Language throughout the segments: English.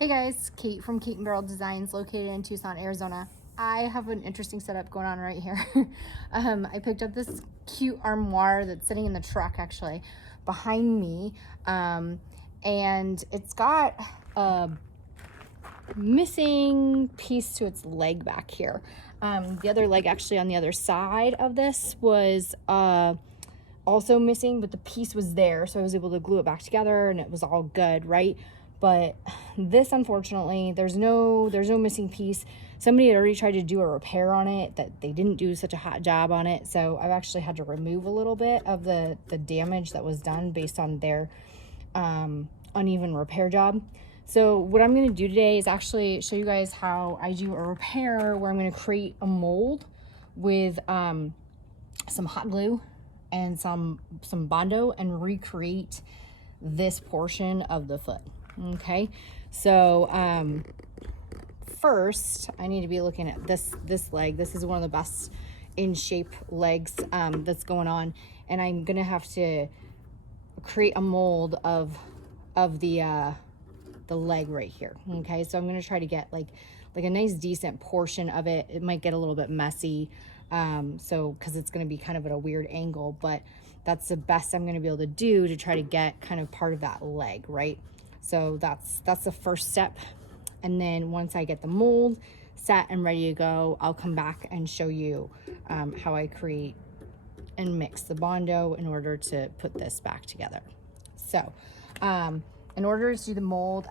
Hey guys, Kate from Kate&Barrel Designs located in Tucson, Arizona. I have an interesting setup going on right here. I picked up this cute armoire that's sitting in the truck actually behind me. And it's got a missing piece to its leg back here. The other leg actually on the other side of this was also missing, but the piece was there, so I was able to glue it back together and it was all good, right? But this, unfortunately, there's no missing piece. Somebody had already tried to do a repair on it that they didn't do such a hot job on it, so I've actually had to remove a little bit of the damage that was done based on their uneven repair job. So what I'm going to do today is actually show you guys how I do a repair where I'm going to create a mold with some hot glue and some Bondo and recreate this portion of the foot. Okay, so first I need to be looking at this leg. This is one of the best in shape legs that's going on, and I'm gonna have to create a mold of the leg right here. Okay, so I'm gonna try to get like a nice decent portion of it. It might get a little bit messy, so because it's gonna be kind of at a weird angle, but that's the best I'm gonna be able to do to try to get kind of part of that leg, right? So that's the first step. And then once I get the mold set and ready to go, I'll come back and show you how I create and mix the Bondo in order to put this back together. So in order to do the mold,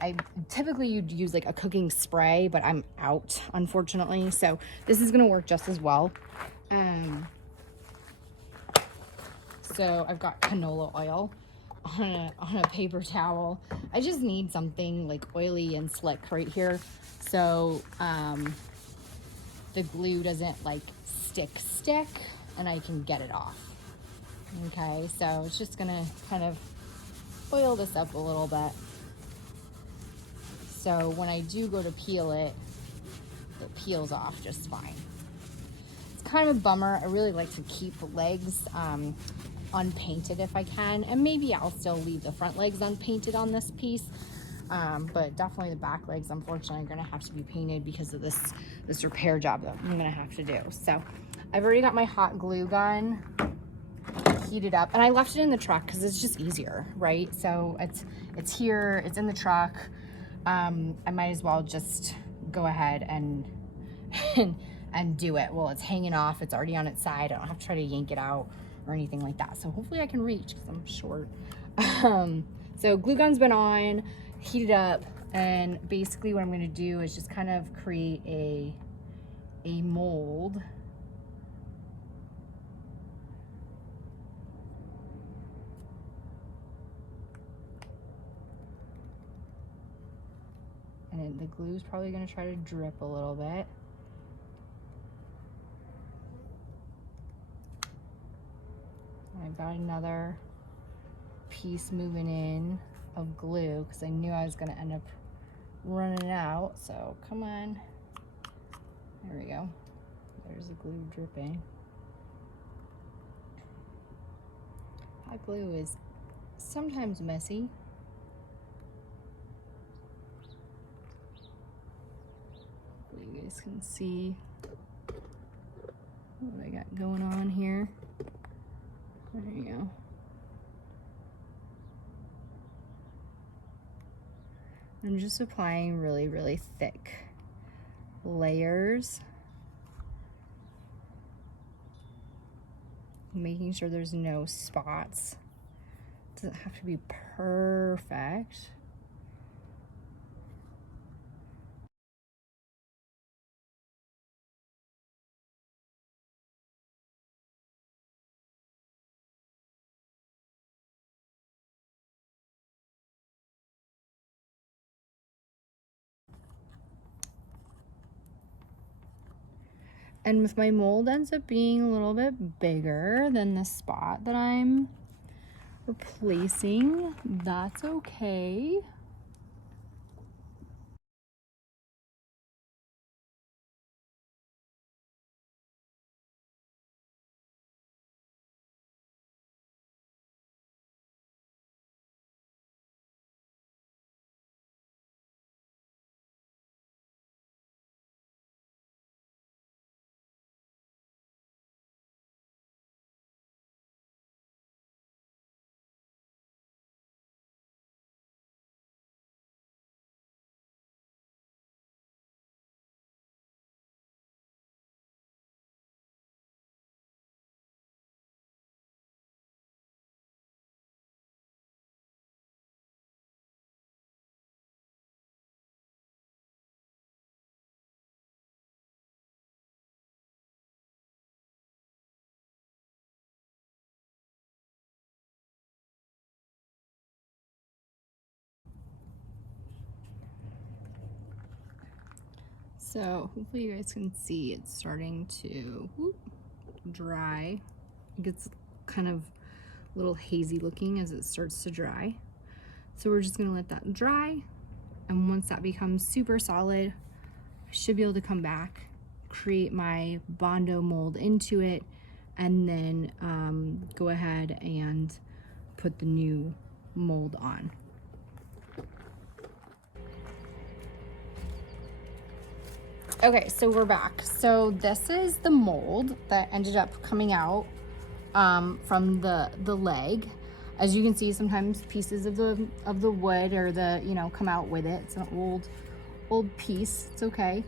typically you'd use like a cooking spray, but I'm out, unfortunately. So this is gonna work just as well. So I've got canola oil on a paper towel. I just need something like oily and slick right here, so the glue doesn't like stick and I can get it off. Okay, so it's just gonna kind of oil this up a little bit, so when I do go to peel it, it peels off just fine. It's kind of a bummer. I really like to keep legs unpainted if I can, and maybe I'll still leave the front legs unpainted on this piece, but definitely the back legs unfortunately are gonna have to be painted because of this repair job that I'm gonna have to do. So I've already got my hot glue gun heated up, and I left it in the truck because it's just easier, right? So it's here, it's in the truck. I might as well just go ahead and and do it. Well, it's hanging off, it's already on its side. I don't have to try to yank it out or anything like that. So hopefully I can reach because I'm short. So glue gun's been on, heated up, and basically what I'm going to do is just kind of create a mold. And the glue is probably going to try to drip a little bit. I've got another piece moving in of glue because I knew I was going to end up running out. So come on. There we go. There's the glue dripping. Hot glue is sometimes messy. You guys can see what I got going on here. There you go. I'm just applying really, really thick layers, making sure there's no spots. It doesn't have to be perfect. And if my mold ends up being a little bit bigger than the spot that I'm replacing, that's okay. So hopefully you guys can see it's starting to dry. It gets kind of a little hazy looking as it starts to dry. So we're just gonna let that dry. And once that becomes super solid, I should be able to come back, create my Bondo mold into it, and then go ahead and put the new mold on. Okay, so we're back. So this is the mold that ended up coming out from the leg. As you can see, sometimes pieces of the wood or come out with it. It's an old piece. It's okay.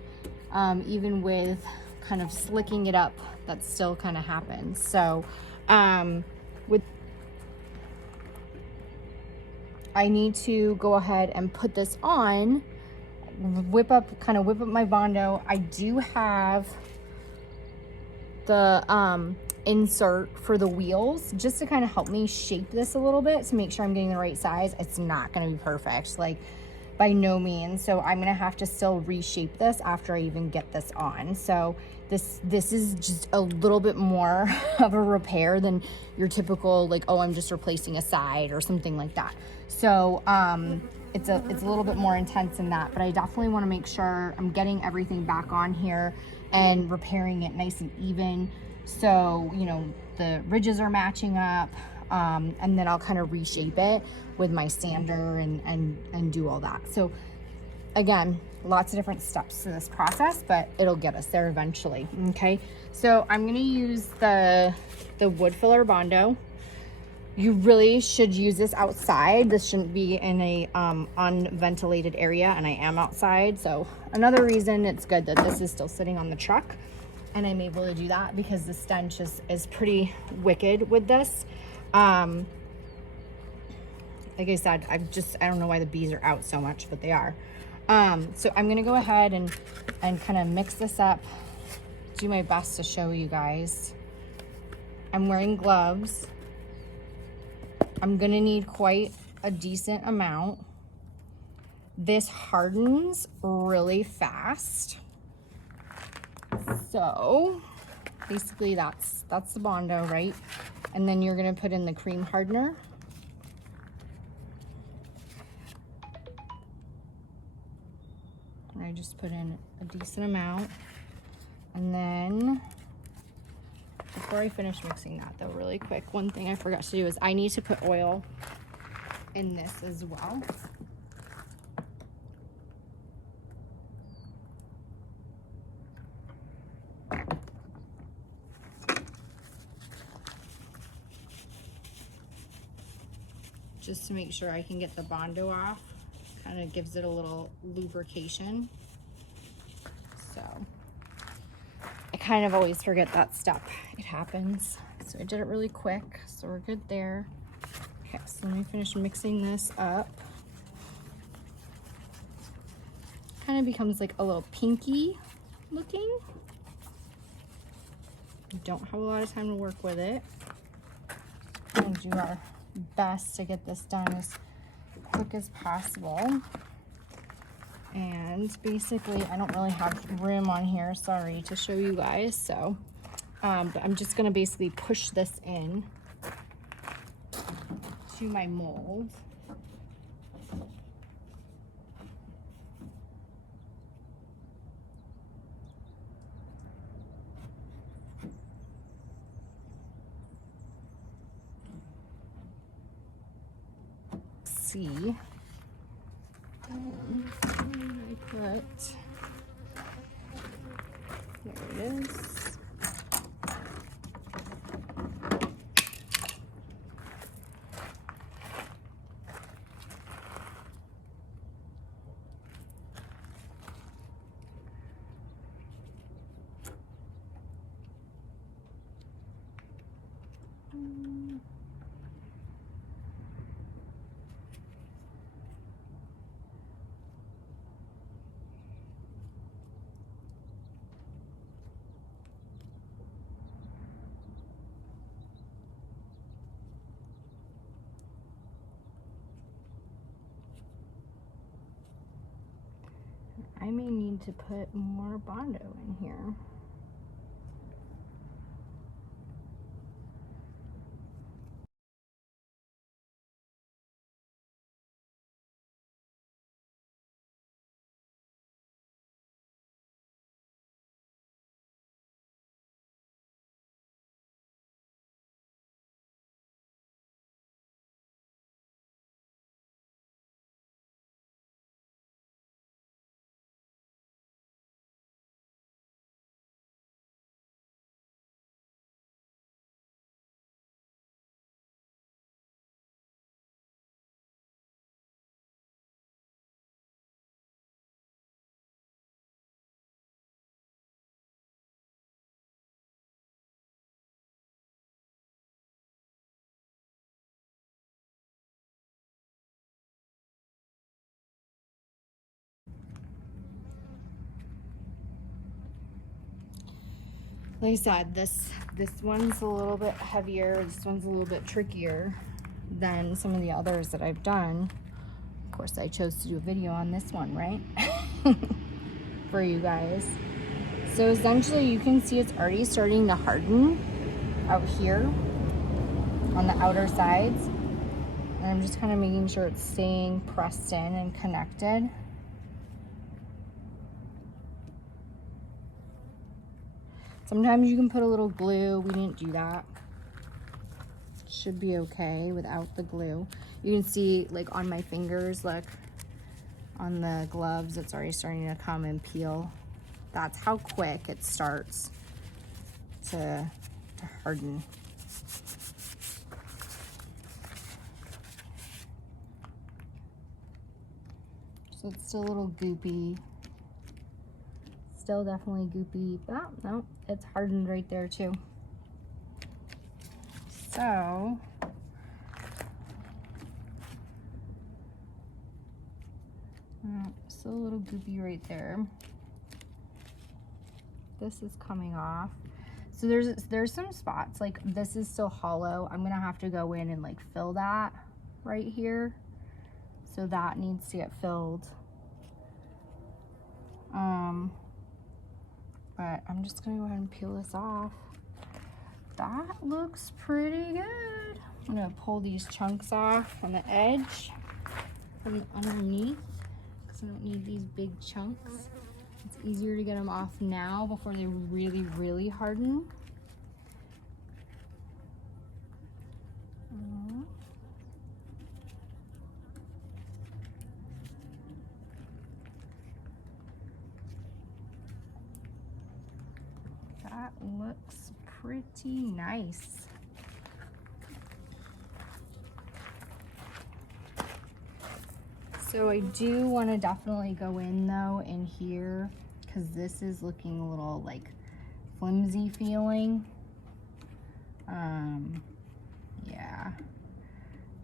Even with kind of slicking it up, that still kind of happens. So I need to go ahead and put this on, whip up my Bondo. I do have the insert for the wheels just to kind of help me shape this a little bit to make sure I'm getting the right size. It's not going to be perfect, like by no means. So I'm going to have to still reshape this after I even get this on. So this is just a little bit more of a repair than your typical, like, oh, I'm just replacing a side or something like that. So it's a little bit more intense than that, but I definitely want to make sure I'm getting everything back on here and repairing it nice and even, so the ridges are matching up, and then I'll kind of reshape it with my sander and do all that. So again, lots of different steps to this process, but it'll get us there eventually. Okay, so I'm gonna use the wood filler Bondo. You really should use this outside. This shouldn't be in a unventilated area, and I am outside. So another reason it's good that this is still sitting on the truck and I'm able to do that, because the stench is pretty wicked with this. Like I said, I don't know why the bees are out so much, but they are. So I'm gonna go ahead and kind of mix this up, do my best to show you guys. I'm wearing gloves. I'm gonna need quite a decent amount. This hardens really fast. So basically that's the Bondo, right? And then you're gonna put in the cream hardener. And I just put in a decent amount. And then before I finish mixing that though, really quick, one thing I forgot to do is I need to put oil in this as well. Just to make sure I can get the Bondo off. Kind of gives it a little lubrication. So I kind of always forget that step. It happens. So I did it really quick, so we're good there. Okay, so let me finish mixing this up. Kind of becomes like a little pinky looking. We don't have a lot of time to work with it. We're gonna do our best to get this done as quick as possible. And basically I don't really have room on here, sorry, to show you guys, so but I'm just gonna basically push this in to my mold. See, I put, there it is. I I may need to put more Bondo in here. Like I said, this one's a little bit heavier. This one's a little bit trickier than some of the others that I've done. Of course, I chose to do a video on this one, right? For you guys. So essentially, you can see it's already starting to harden out here on the outer sides. And I'm just kind of making sure it's staying pressed in and connected. Sometimes you can put a little glue. We didn't do that. Should be okay without the glue. You can see, like, on my fingers, look, on the gloves, it's already starting to come and peel. That's how quick it starts to harden. So it's still a little goopy. Still definitely goopy, but no, it's hardened right there too. So still a little goopy right there. This is coming off. So there's some spots, like this is still hollow. I'm gonna have to go in and like fill that right here. So that needs to get filled. But I'm just gonna go ahead and peel this off. That looks pretty good. I'm gonna pull these chunks off on the edge from underneath because I don't need these big chunks. It's easier to get them off now before they really, really harden. That looks pretty nice. So I do want to definitely go in though in here because this is looking a little like flimsy feeling. Yeah,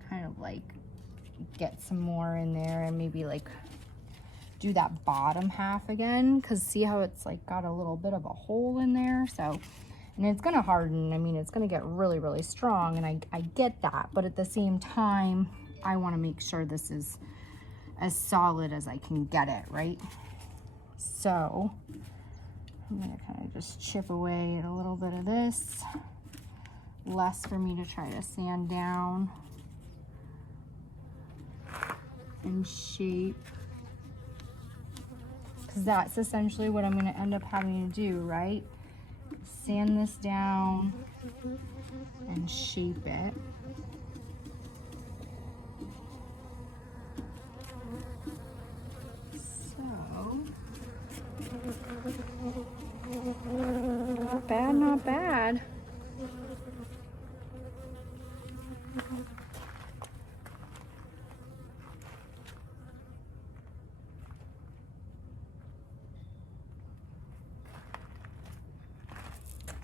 kind of like get some more in there and maybe like do that bottom half again, because see how it's like got a little bit of a hole in there. So, and it's gonna harden. I mean, it's gonna get really, really strong, and I get that, but at the same time, I want to make sure this is as solid as I can get it, right? So I'm gonna kind of just chip away at a little bit of this, less for me to try to sand down and shape, because that's essentially what I'm going to end up having to do, right? Sand this down and shape it. So, not bad, not bad.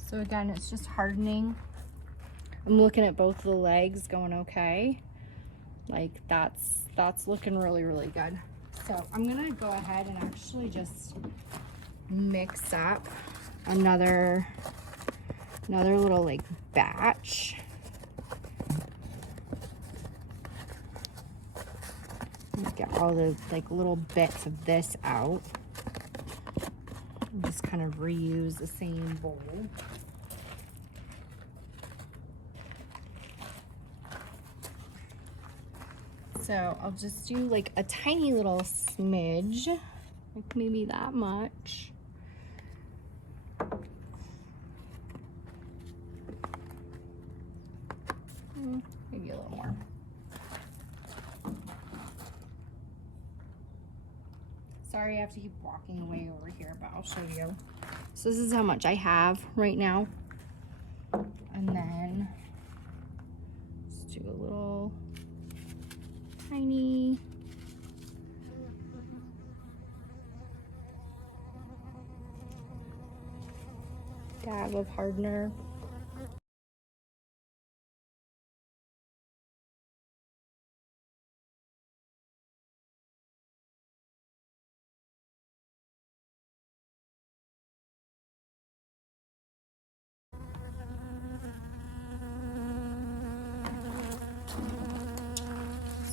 So again, it's just hardening. I'm looking at both of the legs going okay. Like that's looking really, really good. So I'm gonna go ahead and actually just mix up another little like batch. Let's get all the like little bits of this out. And just kind of reuse the same bowl. So I'll just do like a tiny little smidge, like maybe that much. Maybe a little more. Sorry, I have to keep walking away over here, but I'll show you. So this is how much I have right now. And then just do a little tiny dab of hardener.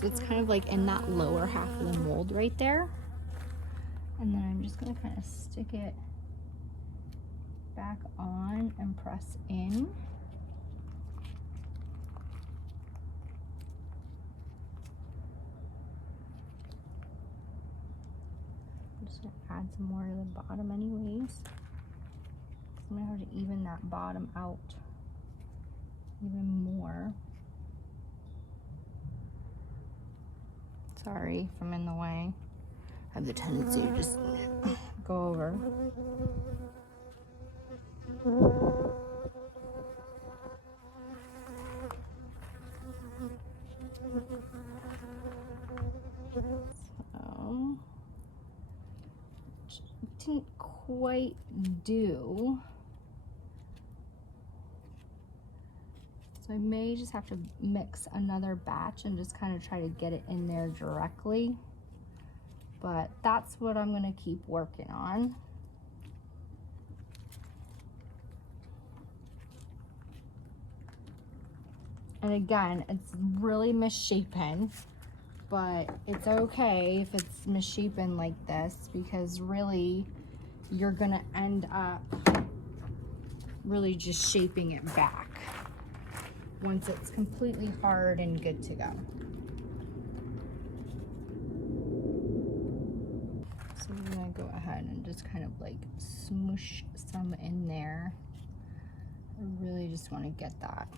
So it's kind of like in that lower half of the mold right there. And then I'm just gonna kind of stick it back on and press in. I'm just gonna add some more to the bottom anyways. I'm gonna have to even that bottom out even more. Sorry if I'm in the way. I have the tendency to just go over. So, didn't quite do. So I may just have to mix another batch and just kind of try to get it in there directly. But that's what I'm gonna keep working on. And again, it's really misshapen, but it's okay if it's misshapen like this, because really you're gonna end up really just shaping it back once it's completely hard and good to go. So we're gonna go ahead and just kind of like smoosh some in there. I really just want to get that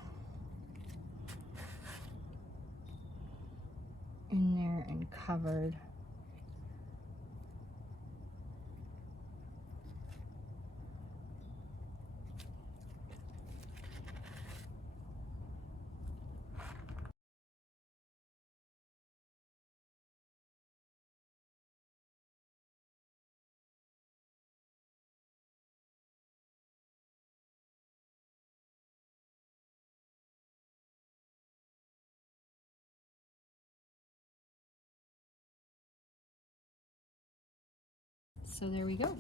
in there and covered. So there we go.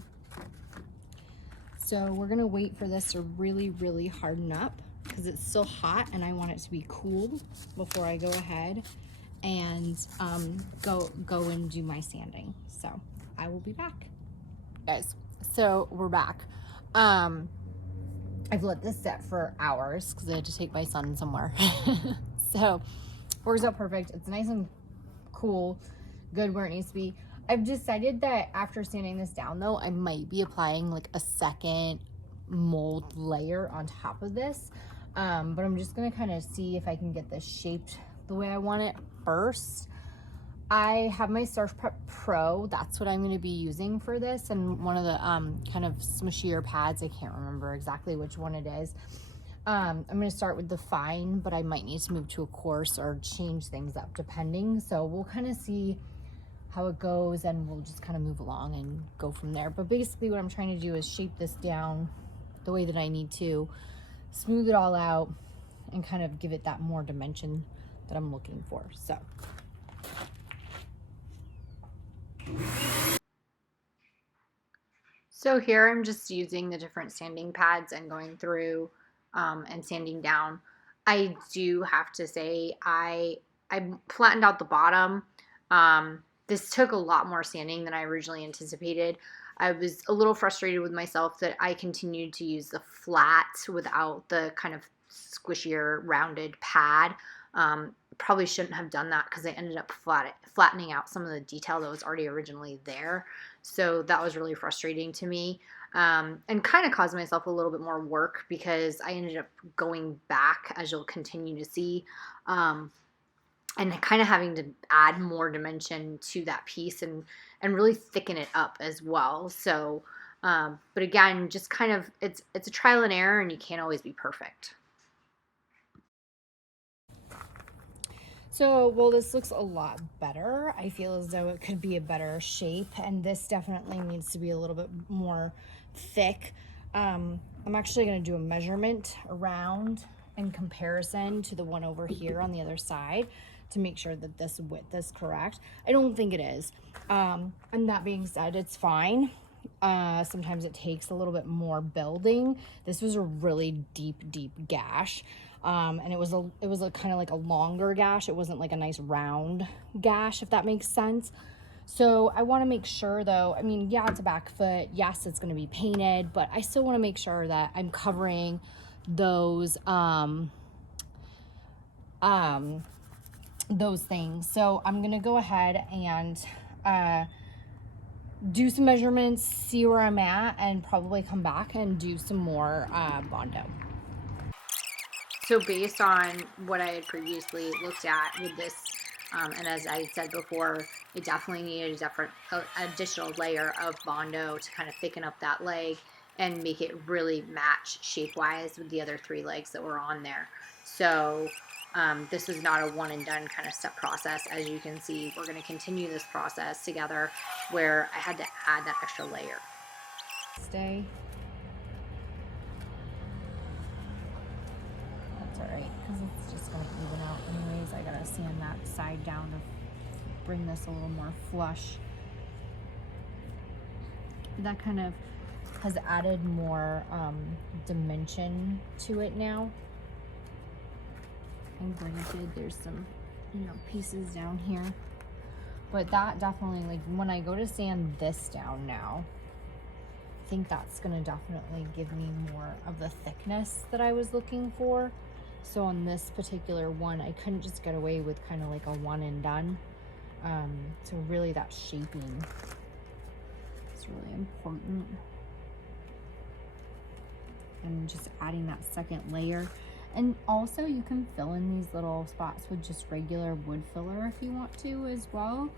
So we're gonna wait for this to really, really harden up because it's still hot and I want it to be cool before I go ahead and go and do my sanding. So I will be back. Guys, so we're back. I've let this set for hours because I had to take my son somewhere. So works out perfect. It's nice and cool, good where it needs to be. I've decided that after sanding this down though, I might be applying like a second mold layer on top of this. But I'm just gonna kind of see if I can get this shaped the way I want it first. I have my Surf Prep Pro. That's what I'm going to be using for this, and one of the kind of smushier pads. I can't remember exactly which one it is. I'm going to start with the fine, but I might need to move to a coarse or change things up depending. So we'll kind of see how it goes, and we'll just kind of move along and go from there. But basically what I'm trying to do is shape this down the way that I need to, smooth it all out, and kind of give it that more dimension that I'm looking for. So here I'm just using the different sanding pads and going through and sanding down. I do have to say I flattened out the bottom. This took a lot more sanding than I originally anticipated. I was a little frustrated with myself that I continued to use the flat without the kind of squishier rounded pad. Probably shouldn't have done that because I ended up flattening out some of the detail that was already originally there. So that was really frustrating to me, and kind of caused myself a little bit more work because I ended up going back, as you'll continue to see, and kind of having to add more dimension to that piece and really thicken it up as well. So, but again, just kind of, it's a trial and error, and you can't always be perfect. So, well, this looks a lot better. I feel as though it could be a better shape, and this definitely needs to be a little bit more thick. I'm actually going to do a measurement around in comparison to the one over here on the other side to make sure that this width is correct. I don't think it is. And that being said, it's fine. Sometimes it takes a little bit more building. This was a really deep gash. And it was a kind of like a longer gash. It wasn't like a nice round gash, if that makes sense. So I want to make sure though, I mean, yeah, it's a back foot. Yes, it's going to be painted, but I still want to make sure that I'm covering those things. So I'm going to go ahead and, do some measurements, see where I'm at, and probably come back and do some more, Bondo. So based on what I had previously looked at with this, and as I said before, it definitely needed a additional layer of Bondo to kind of thicken up that leg and make it really match shape-wise with the other 3 legs that were on there. So this was not a one and done kind of step process. As you can see, we're going to continue this process together where I had to add that extra layer. Stay. Alright, because it's just going to even out anyways. I gotta sand that side down to bring this a little more flush. That kind of has added more dimension to it now. And granted, there's some, pieces down here. But that definitely, like, when I go to sand this down now, I think that's going to definitely give me more of the thickness that I was looking for. So on this particular one, I couldn't just get away with kind of like a one and done. So really that shaping is really important. And just adding that second layer. And also you can fill in these little spots with just regular wood filler if you want to as well.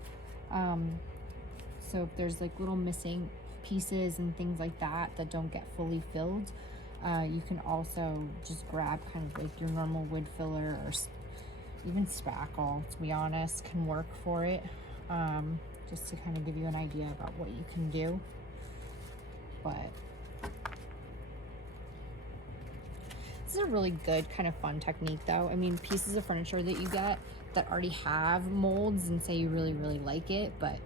So if there's like little missing pieces and things like that that don't get fully filled, you can also just grab kind of like your normal wood filler, or even spackle, to be honest, can work for it. Just to kind of give you an idea about what you can do. But this is a really good kind of fun technique though. I mean, pieces of furniture that you get that already have molds and say you really like it, but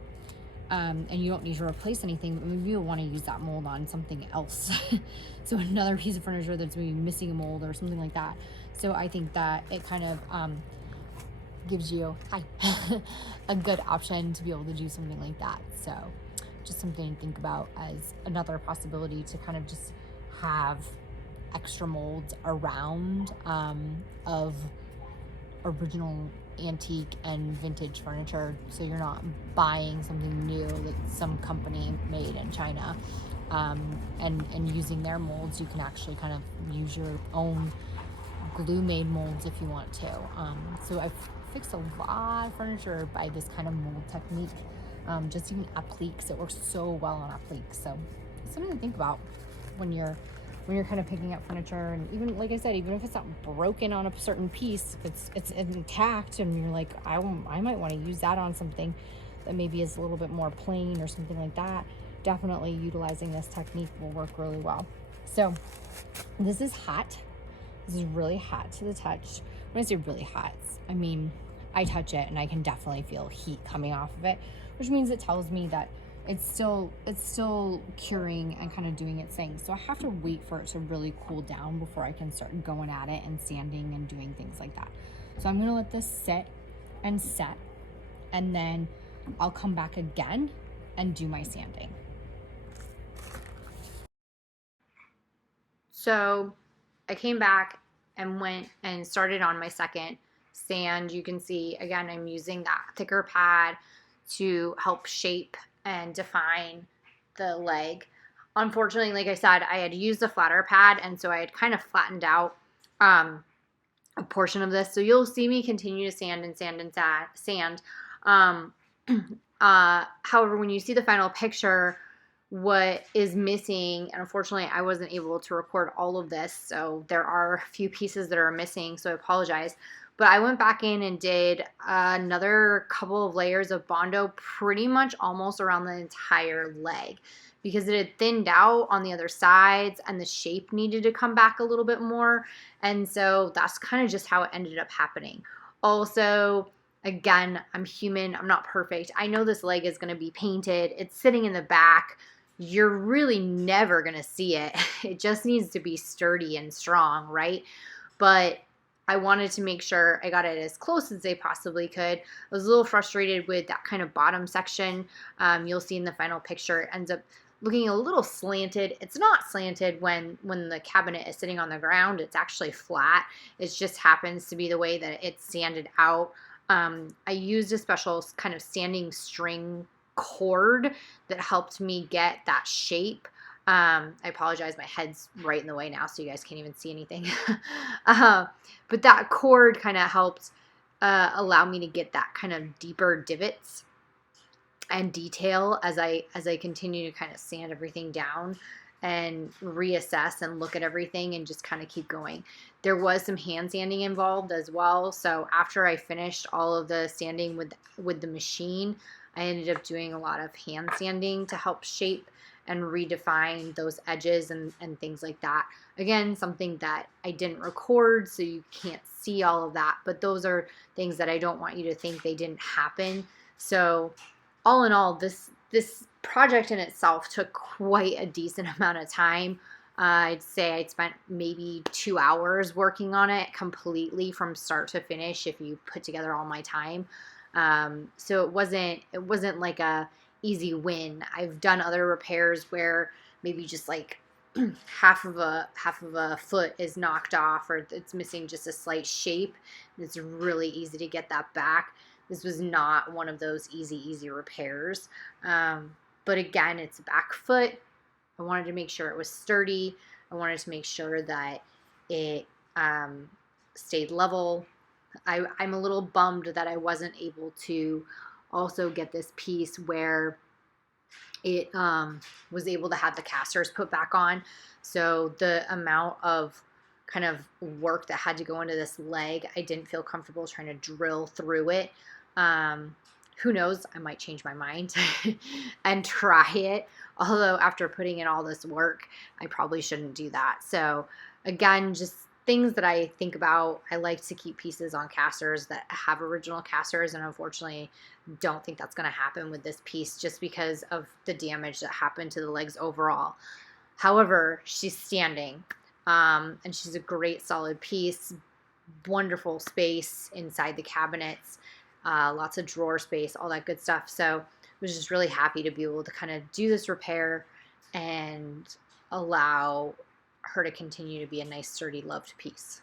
and you don't need to replace anything, but maybe you'll want to use that mold on something else. So another piece of furniture that's maybe missing a mold or something like that. So I think that it kind of gives you a good option to be able to do something like that. So just something to think about as another possibility to kind of just have extra molds around of original antique and vintage furniture, so you're not buying something new that some company made in China, and using their molds. You can actually kind of use your own glue made molds if you want to. So I've fixed a lot of furniture by this kind of mold technique. Just even appliques, it works so well on appliques. So something to think about when you're kind of picking up furniture. And even, like I said, even if it's not broken on a certain piece, it's intact, and you're like, I might want to use that on something that maybe is a little bit more plain or something like that, definitely utilizing this technique will work really well. So this is hot. This is really hot to the touch. When I say really hot, I mean, I touch it and I can definitely feel heat coming off of it, which means it tells me that it's still curing and kind of doing its thing. So I have to wait for it to really cool down before I can start going at it and sanding and doing things like that. So I'm gonna let this sit and set, and then I'll come back again and do my sanding. So I came back and went and started on my second sand. You can see, again, I'm using that thicker pad to help shape and define the leg. Unfortunately, like I said, I had used a flatter pad, and so I had kind of flattened out a portion of this. So you'll see me continue to sand and sand and sand. However, when you see the final picture, what is missing, and unfortunately I wasn't able to record all of this, so there are a few pieces that are missing, so I apologize. But I went back in and did another couple of layers of Bondo pretty much almost around the entire leg, because it had thinned out on the other sides and the shape needed to come back a little bit more. And so that's kind of just how it ended up happening. Also, again, I'm human. I'm not perfect. I know this leg is going to be painted. It's sitting in the back. You're really never going to see it. It just needs to be sturdy and strong, right? But I wanted to make sure I got it as close as they possibly could. I was a little frustrated with that kind of bottom section. You'll see in the final picture, it ends up looking a little slanted. It's not slanted when the cabinet is sitting on the ground. It's actually flat. It just happens to be the way that it's sanded out. I used a special kind of sanding string cord that helped me get that shape. I apologize, my head's right in the way now, so you guys can't even see anything. But that cord kind of helped allow me to get that kind of deeper divots and detail as I continue to kind of sand everything down and reassess and look at everything and just kind of keep going. There was some hand sanding involved as well. So after I finished all of the sanding with the machine, I ended up doing a lot of hand sanding to help shape and redefine those edges and things like that. Again, something that I didn't record, so you can't see all of that, but those are things that I don't want you to think they didn't happen. So all in all, this project in itself took quite a decent amount of time. I'd say I'd spent maybe 2 hours working on it completely from start to finish if you put together all my time. So it wasn't like a easy win. I've done other repairs where maybe just like half of a foot is knocked off, or it's missing just a slight shape. It's really easy to get that back. This was not one of those easy repairs. But again, it's a back foot. I wanted to make sure it was sturdy. I wanted to make sure that it stayed level. I'm a little bummed that I wasn't able to also get this piece where it was able to have the casters put back on. So the amount of kind of work that had to go into this leg, I didn't feel comfortable trying to drill through it. Who knows, I might change my mind and try it. Although after putting in all this work, I probably shouldn't do that. So again, just things that I think about. I like to keep pieces on casters that have original casters, and unfortunately don't think that's going to happen with this piece just because of the damage that happened to the legs overall. However, she's standing, and she's a great solid piece, wonderful space inside the cabinets, lots of drawer space, all that good stuff. So I was just really happy to be able to kind of do this repair and allow her to continue to be a nice, sturdy, loved piece.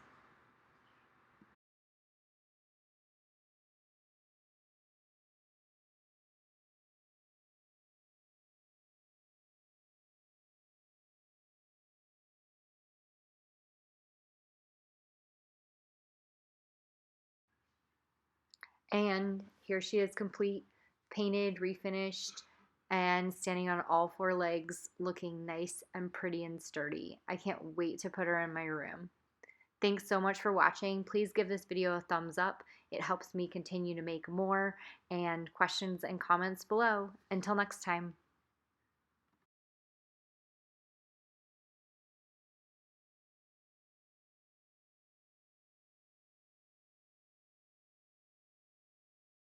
And here she is, complete, painted, refinished, and standing on all four legs, looking nice and pretty and sturdy. I can't wait to put her in my room. Thanks so much for watching. Please give this video a thumbs up. It helps me continue to make more, and questions and comments below. Until next time.